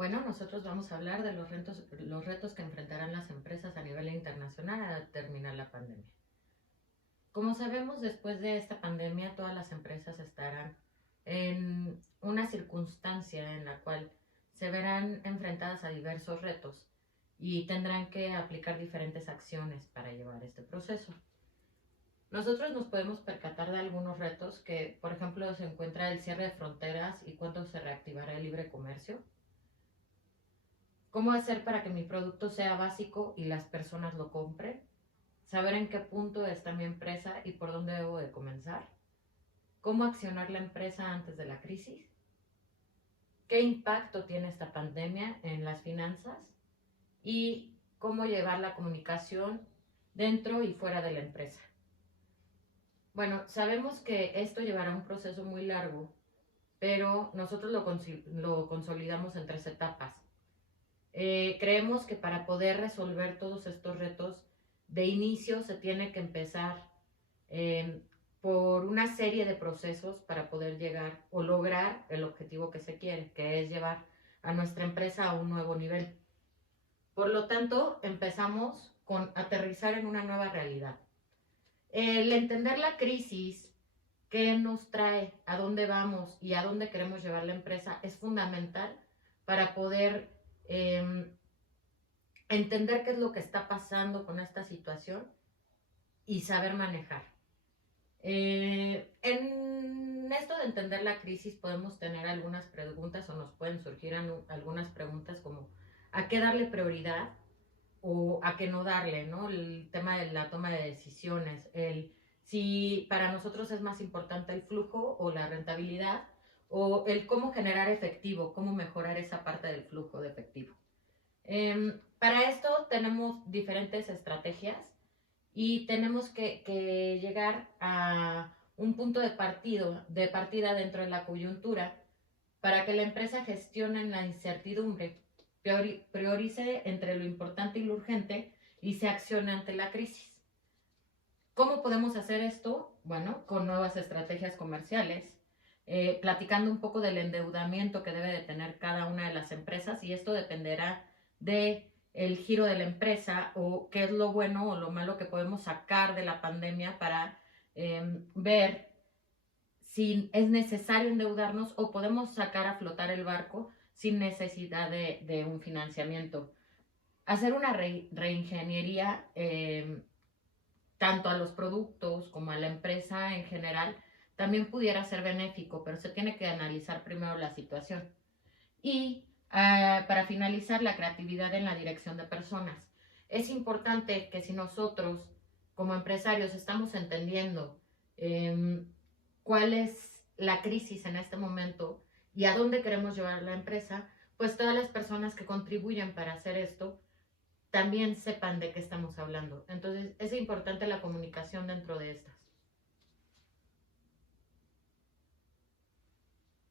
Bueno, nosotros vamos a hablar de los retos que enfrentarán las empresas a nivel internacional al terminar la pandemia. Como sabemos, después de esta pandemia, todas las empresas estarán en una circunstancia en la cual se verán enfrentadas a diversos retos y tendrán que aplicar diferentes acciones para llevar este proceso. Nosotros nos podemos percatar de algunos retos que, por ejemplo, se encuentra el cierre de fronteras y cuándo se reactivará el libre comercio. ¿Cómo hacer para que mi producto sea básico y las personas lo compren? Saber en qué punto está mi empresa y por dónde debo de comenzar. ¿Cómo accionar la empresa antes de la crisis? ¿Qué impacto tiene esta pandemia en las finanzas? Y cómo llevar la comunicación dentro y fuera de la empresa. Bueno, sabemos que esto llevará un proceso muy largo, pero nosotros lo consolidamos en 3 etapas. Creemos que para poder resolver todos estos retos, de inicio se tiene que empezar eh, por una serie de procesos para poder llegar o lograr el objetivo que se quiere, que es llevar a nuestra empresa a un nuevo nivel. Por lo tanto, empezamos con aterrizar en una nueva realidad. El entender la crisis, qué nos trae, a dónde vamos y a dónde queremos llevar la empresa es fundamental para poder eh, entender qué es lo que está pasando con esta situación y saber manejar. En esto de entender la crisis podemos tener algunas preguntas o nos pueden surgir algunas preguntas como ¿a qué darle prioridad o a qué no darle? ¿No? El tema de la toma de decisiones, el si para nosotros es más importante el flujo o la rentabilidad o el cómo generar efectivo, cómo mejorar esa parte del flujo de efectivo. Para esto tenemos diferentes estrategias y tenemos que llegar a un punto de partida dentro de la coyuntura para que la empresa gestione la incertidumbre, priorice entre lo importante y lo urgente y se accione ante la crisis. ¿Cómo podemos hacer esto? Bueno, con nuevas estrategias comerciales, platicando un poco del endeudamiento que debe de tener cada una de las empresas y esto dependerá de el giro de la empresa o qué es lo bueno o lo malo que podemos sacar de la pandemia para ver si es necesario endeudarnos o podemos sacar a flotar el barco sin necesidad de un financiamiento. Hacer una reingeniería tanto a los productos como a la empresa en general también pudiera ser benéfico, pero se tiene que analizar primero la situación. Y para finalizar, la creatividad en la dirección de personas. Es importante que si nosotros como empresarios estamos entendiendo eh, cuál es la crisis en este momento y a dónde queremos llevar la empresa, pues todas las personas que contribuyen para hacer esto también sepan de qué estamos hablando. Entonces es importante la comunicación dentro de estas.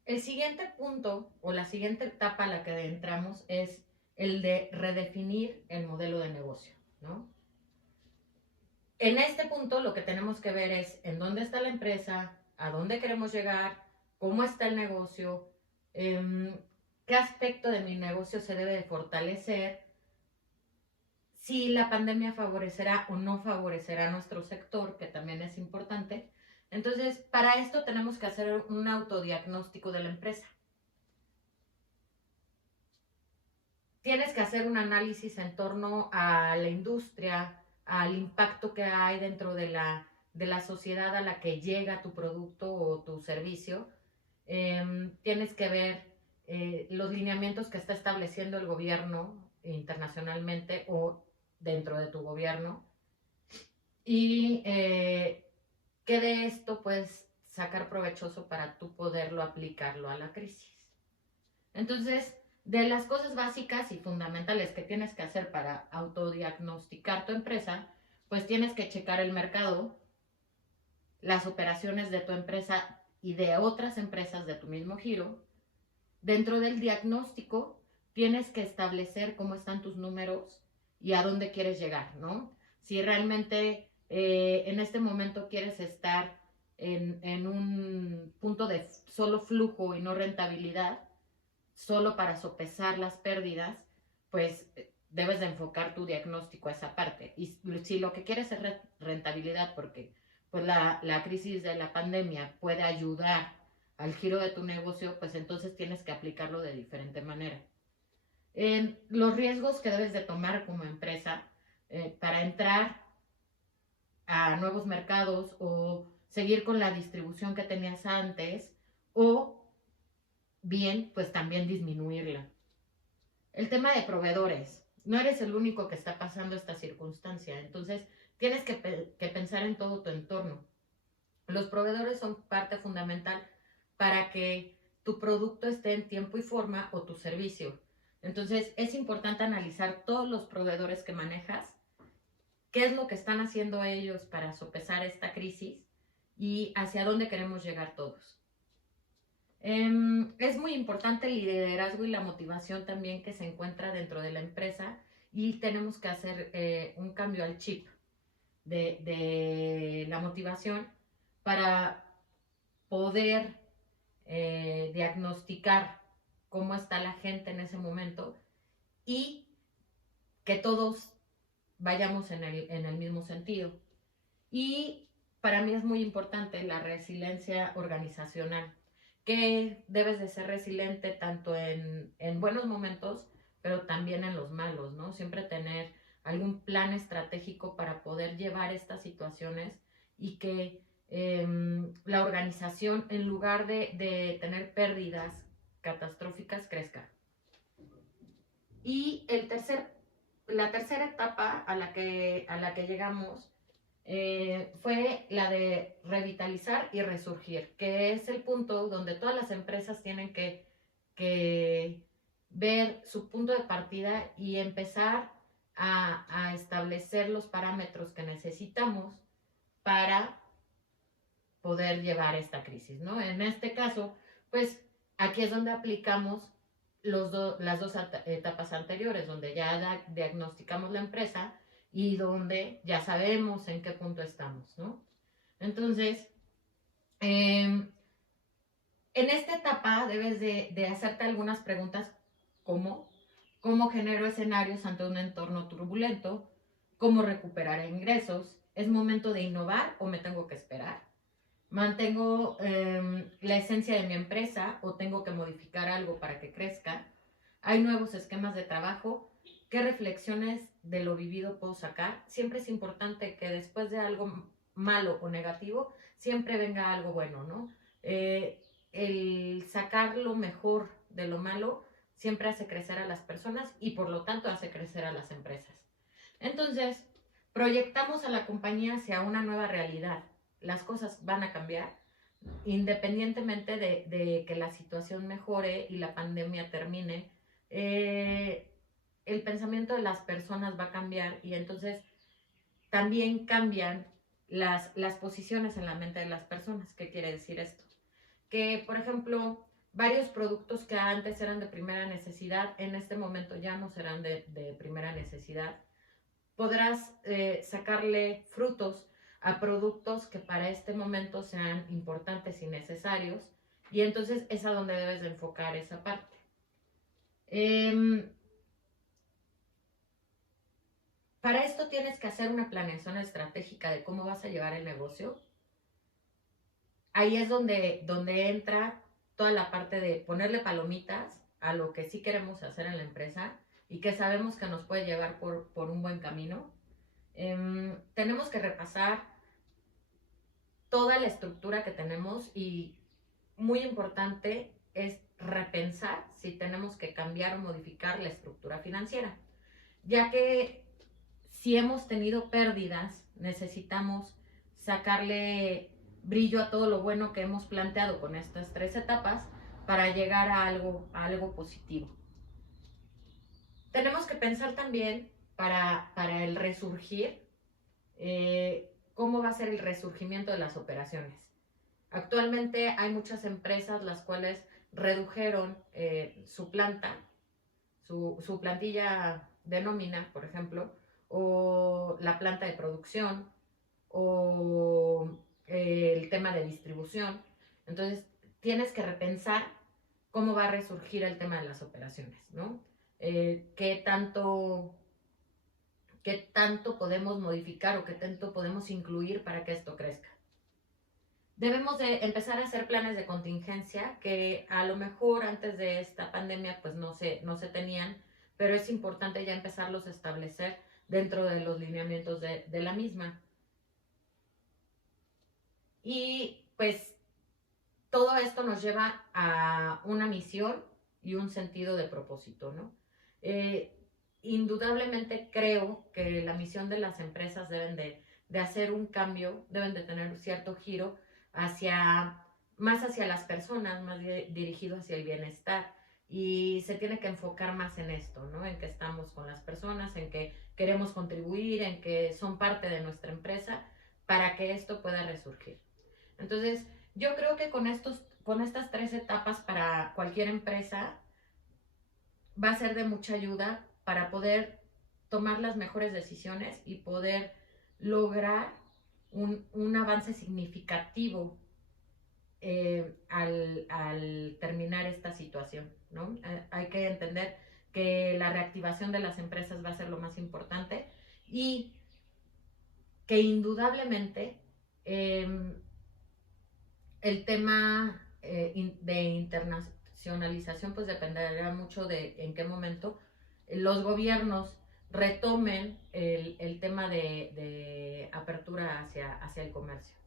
El siguiente punto o la siguiente etapa a la que entramos es el de redefinir el modelo de negocio, ¿no? En este punto lo que tenemos que ver es en dónde está la empresa, a dónde queremos llegar, cómo está el negocio, qué aspecto de mi negocio se debe de fortalecer, si la pandemia favorecerá o no favorecerá a nuestro sector, que también es importante. Entonces, para esto tenemos que hacer un autodiagnóstico de la empresa. Tienes que hacer un análisis en torno a la industria, al impacto que hay dentro de la sociedad a la que llega tu producto o tu servicio. Tienes que ver los lineamientos que está estableciendo el gobierno internacionalmente o dentro de tu gobierno y que de esto puedes sacar provechoso para tú poderlo aplicarlo a la crisis. Entonces, de las cosas básicas y fundamentales que tienes que hacer para autodiagnosticar tu empresa, pues tienes que checar el mercado, las operaciones de tu empresa y de otras empresas de tu mismo giro. Dentro del diagnóstico, tienes que establecer cómo están tus números y a dónde quieres llegar, ¿no? Si realmente en este momento quieres estar en un punto de solo flujo y no rentabilidad, solo para sopesar las pérdidas, pues debes de enfocar tu diagnóstico a esa parte. Y si lo que quieres es rentabilidad, porque pues la crisis de la pandemia puede ayudar al giro de tu negocio, pues entonces tienes que aplicarlo de diferente manera. Los riesgos que debes de tomar como empresa para entrar a nuevos mercados o seguir con la distribución que tenías antes, o bien, pues también disminuirla. El tema de proveedores. No eres el único que está pasando esta circunstancia, entonces tienes que pensar en todo tu entorno. Los proveedores son parte fundamental para que tu producto esté en tiempo y forma o tu servicio. Entonces es importante analizar todos los proveedores que manejas, qué es lo que están haciendo ellos para sopesar esta crisis y hacia dónde queremos llegar todos. Es muy importante el liderazgo y la motivación también que se encuentra dentro de la empresa, y tenemos que hacer un cambio al chip de la motivación para poder diagnosticar cómo está la gente en ese momento y que todos vayamos en el mismo sentido. Y para mí es muy importante la resiliencia organizacional, que debes de ser resiliente tanto en buenos momentos, pero también en los malos, ¿no? Siempre tener algún plan estratégico para poder llevar estas situaciones y que la organización, en lugar de tener pérdidas catastróficas, crezca. Y la tercera etapa a la que llegamos fue la de revitalizar y resurgir, que es el punto donde todas las empresas tienen que ver su punto de partida y empezar a establecer los parámetros que necesitamos para poder llevar esta crisis, ¿no? En este caso, pues aquí es donde aplicamos las dos etapas anteriores, donde ya diagnosticamos la empresa y donde ya sabemos en qué punto estamos, ¿no? Entonces, en esta etapa debes de hacerte algunas preguntas como: ¿cómo genero escenarios ante un entorno turbulento? ¿Cómo recuperar ingresos? ¿Es momento de innovar o me tengo que esperar? ¿Mantengo la esencia de mi empresa o tengo que modificar algo para que crezca? ¿Hay nuevos esquemas de trabajo? ¿Qué reflexiones de lo vivido puedo sacar? Siempre es importante que después de algo malo o negativo, siempre venga algo bueno, ¿no? El sacar lo mejor de lo malo siempre hace crecer a las personas y por lo tanto hace crecer a las empresas. Entonces, proyectamos a la compañía hacia una nueva realidad. Las cosas van a cambiar independientemente de que la situación mejore y la pandemia termine. El pensamiento de las personas va a cambiar y entonces también cambian las posiciones en la mente de las personas. ¿Qué quiere decir esto? Que, por ejemplo, varios productos que antes eran de primera necesidad, en este momento ya no serán de primera necesidad. Podrás sacarle frutos a productos que para este momento sean importantes y necesarios, y entonces es a donde debes de enfocar esa parte. Para esto tienes que hacer una planeación estratégica de cómo vas a llevar el negocio. Ahí es donde entra toda la parte de ponerle palomitas a lo que sí queremos hacer en la empresa y que sabemos que nos puede llevar por un buen camino. Tenemos que repasar toda la estructura que tenemos y muy importante es repensar si tenemos que cambiar o modificar la estructura financiera, ya que si hemos tenido pérdidas, necesitamos sacarle brillo a todo lo bueno que hemos planteado con estas tres etapas para llegar a algo positivo. Tenemos que pensar también para el resurgir, cómo va a ser el resurgimiento de las operaciones. Actualmente hay muchas empresas las cuales redujeron su planta, su plantilla de nómina, por ejemplo, o la planta de producción, o el tema de distribución. Entonces, tienes que repensar cómo va a resurgir el tema de las operaciones, ¿no? Qué tanto podemos modificar o qué tanto podemos incluir para que esto crezca. Debemos de empezar a hacer planes de contingencia que a lo mejor antes de esta pandemia pues no se tenían, pero es importante ya empezarlos a establecer dentro de los lineamientos de la misma. Y pues todo esto nos lleva a una misión y un sentido de propósito, ¿no? Eh, Indudablemente creo que la misión de las empresas deben de hacer un cambio, deben de tener cierto giro hacia, más hacia las personas, más dirigido hacia el bienestar. Y se tiene que enfocar más en esto, ¿no? En que estamos con las personas, en que queremos contribuir, en que son parte de nuestra empresa para que esto pueda resurgir. Entonces, yo creo que con estas tres etapas para cualquier empresa va a ser de mucha ayuda para poder tomar las mejores decisiones y poder lograr un avance significativo al terminar esta situación, ¿no? Hay que entender que la reactivación de las empresas va a ser lo más importante y que indudablemente eh, el tema de internacionalización pues dependerá mucho de en qué momento los gobiernos retomen el tema de apertura hacia el comercio.